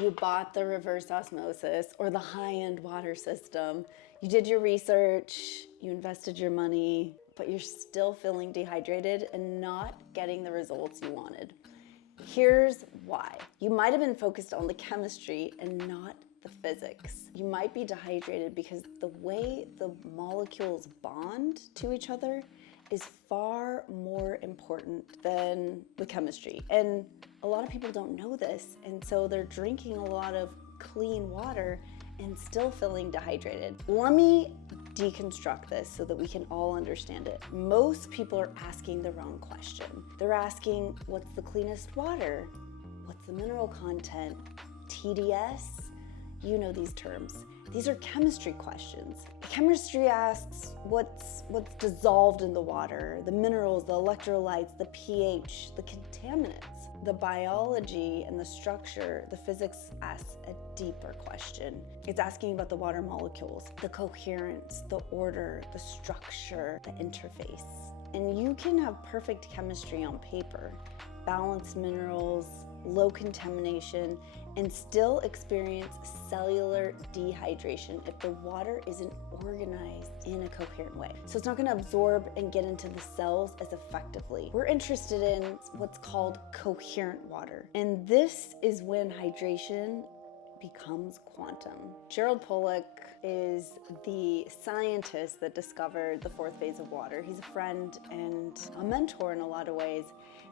You bought the reverse osmosis or the high-end water system. You did your research, you invested your money, but you're still feeling dehydrated and not getting the results you wanted. Here's why. You might have been focused on the chemistry and not the physics. You might be dehydrated because the way the molecules bond to each other is far more important than the chemistry. And a lot of people don't know this, and so they're drinking a lot of clean water and still feeling dehydrated. Let me deconstruct this so that we can all understand it. Most people are asking the wrong question. They're asking, what's the cleanest water? What's the mineral content? TDS? You know these terms. These are chemistry questions. Chemistry asks what's dissolved in the water, the minerals, the electrolytes, the pH, the contaminants. The biology and the structure, the physics asks a deeper question. It's asking about the water molecules, the coherence, the order, the structure, the interface. And you can have perfect chemistry on paper, balanced minerals, low contamination, and still experience cellular dehydration if the water isn't organized in a coherent way. So it's not going to absorb and get into the cells as effectively. We're interested in what's called coherent water. And this is when hydration becomes quantum. Gerald Pollack is the scientist that discovered the fourth phase of water. He's a friend and a mentor in a lot of ways.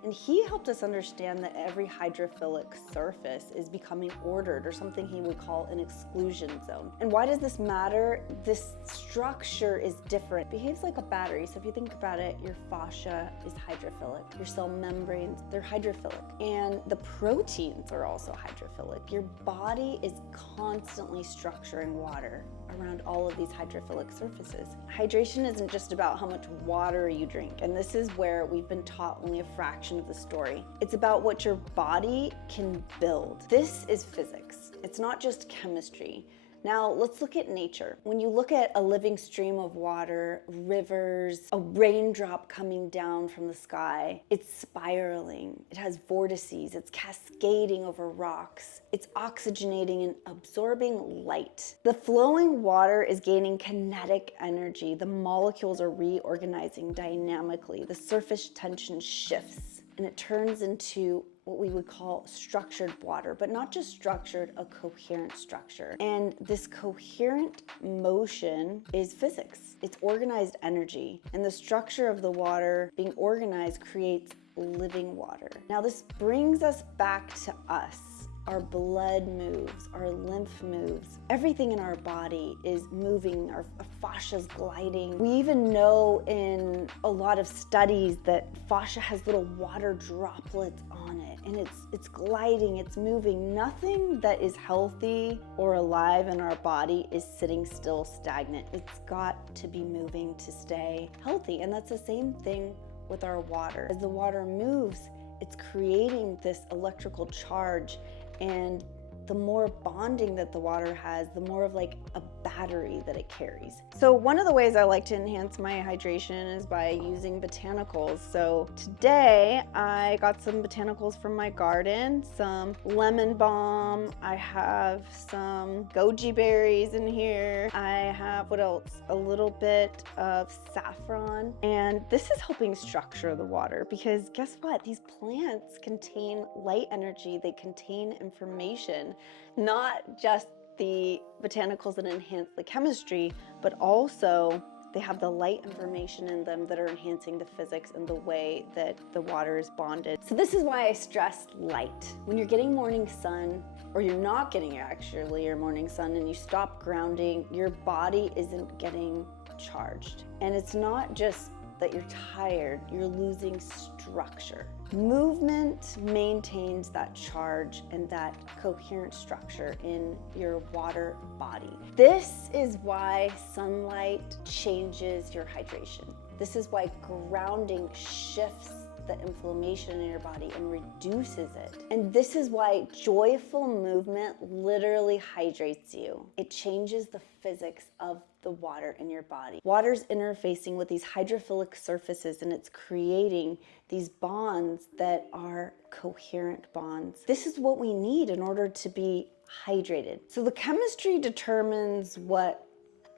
And he helped us understand that every hydrophilic surface is becoming ordered, or something he would call an exclusion zone. And why does this matter? This structure is different. It behaves like a battery. So if you think about it, your fascia is hydrophilic. Your cell membranes, they're hydrophilic. And the proteins are also hydrophilic. Your body is constantly structuring water around all of these hydrophilic surfaces. Hydration isn't just about how much water you drink, and this is where we've been taught only a fraction of the story. It's about what your body can build. This is physics. It's not just chemistry. Now, let's look at nature. When you look at a living stream of water, rivers, a raindrop coming down from the sky, it's spiraling. It has vortices. It's cascading over rocks. It's oxygenating and absorbing light. The flowing water is gaining kinetic energy. The molecules are reorganizing dynamically. The surface tension shifts, and it turns into what we would call structured water, but not just structured, a coherent structure. And this coherent motion is physics. It's organized energy, and the structure of the water being organized creates living water. Now this brings us back to us. Our blood moves, our lymph moves. Everything in our body is moving, our fascia's gliding. We even know in a lot of studies that fascia has little water droplets on it, and it's gliding, it's moving. Nothing that is healthy or alive in our body is sitting still stagnant. It's got to be moving to stay healthy, and that's the same thing with our water. As the water moves, it's creating this electrical charge, and the more bonding that the water has, the more of like a battery that it carries. So one of the ways I like to enhance my hydration is by using botanicals. So today I got some botanicals from my garden, some lemon balm, I have some goji berries in here, I have, what else? A little bit of saffron, and this is helping structure the water because guess what? These plants contain light energy, they contain information. Not just the botanicals that enhance the chemistry, but also they have the light information in them that are enhancing the physics and the way that the water is bonded. So this is why I stress light. When you're getting morning sun, or you're not getting your morning sun, and you stop grounding, your body isn't getting charged. And it's not just that you're tired, you're losing structure. Movement maintains that charge and that coherent structure in your water body. This is why sunlight changes your hydration. This is why grounding shifts the inflammation in your body and reduces it. And this is why joyful movement literally hydrates you. It changes the physics of the water in your body. Water's interfacing with these hydrophilic surfaces, and it's creating these bonds that are coherent bonds. This is what we need in order to be hydrated. So the chemistry determines what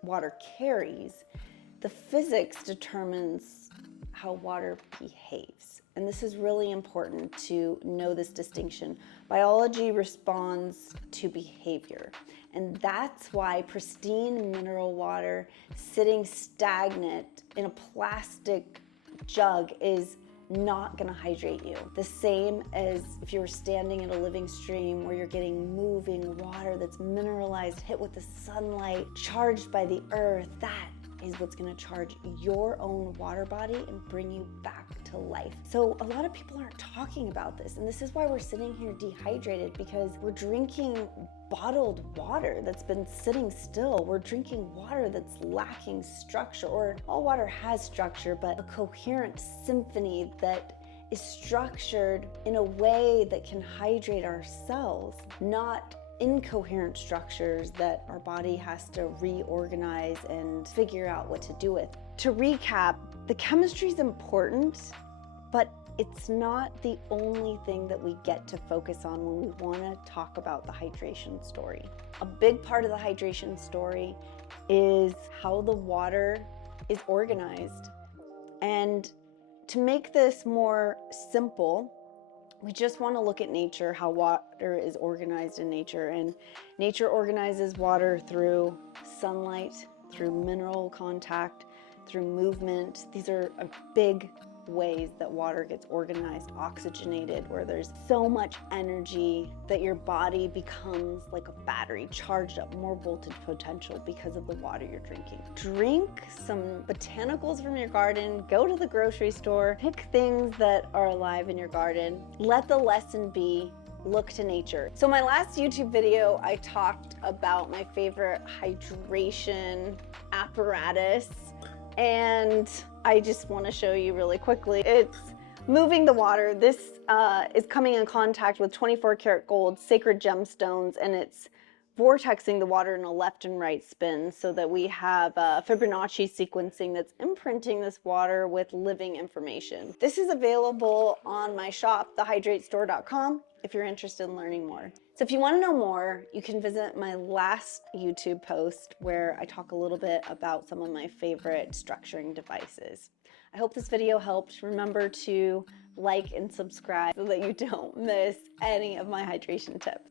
water carries. The physics determines how water behaves. And this is really important to know this distinction. Biology responds to behavior. And that's why pristine mineral water sitting stagnant in a plastic jug is not gonna hydrate you. The same as if you were standing in a living stream where you're getting moving water that's mineralized, hit with the sunlight, charged by the earth. That is what's gonna charge your own water body and bring you back to life. So a lot of people aren't talking about this, and this is why we're sitting here dehydrated, because we're drinking bottled water that's been sitting still. We're drinking water that's lacking structure, or all water has structure, but a coherent symphony that is structured in a way that can hydrate our cells, not incoherent structures that our body has to reorganize and figure out what to do with. To recap, the chemistry is important, but it's not the only thing that we get to focus on when we want to talk about the hydration story. A big part of the hydration story is how the water is organized. And to make this more simple, we just want to look at nature, how water is organized in nature. And nature organizes water through sunlight, through mineral contact, through movement. These are big ways that water gets organized, oxygenated, where there's so much energy that your body becomes like a battery, charged up, more voltage potential because of the water you're drinking. Drink some botanicals from your garden, go to the grocery store, pick things that are alive in your garden. Let the lesson be, look to nature. So my last YouTube video, I talked about my favorite hydration apparatus, and I just want to show you really quickly. It's moving the water. This is coming in contact with 24 karat gold, sacred gemstones, and it's vortexing the water in a left and right spin so that we have Fibonacci sequencing that's imprinting this water with living information. This is available on my shop, thehydratestore.com, if you're interested in learning more. So if you want to know more, you can visit my last YouTube post where I talk a little bit about some of my favorite structuring devices. I hope this video helped. Remember to like and subscribe so that you don't miss any of my hydration tips.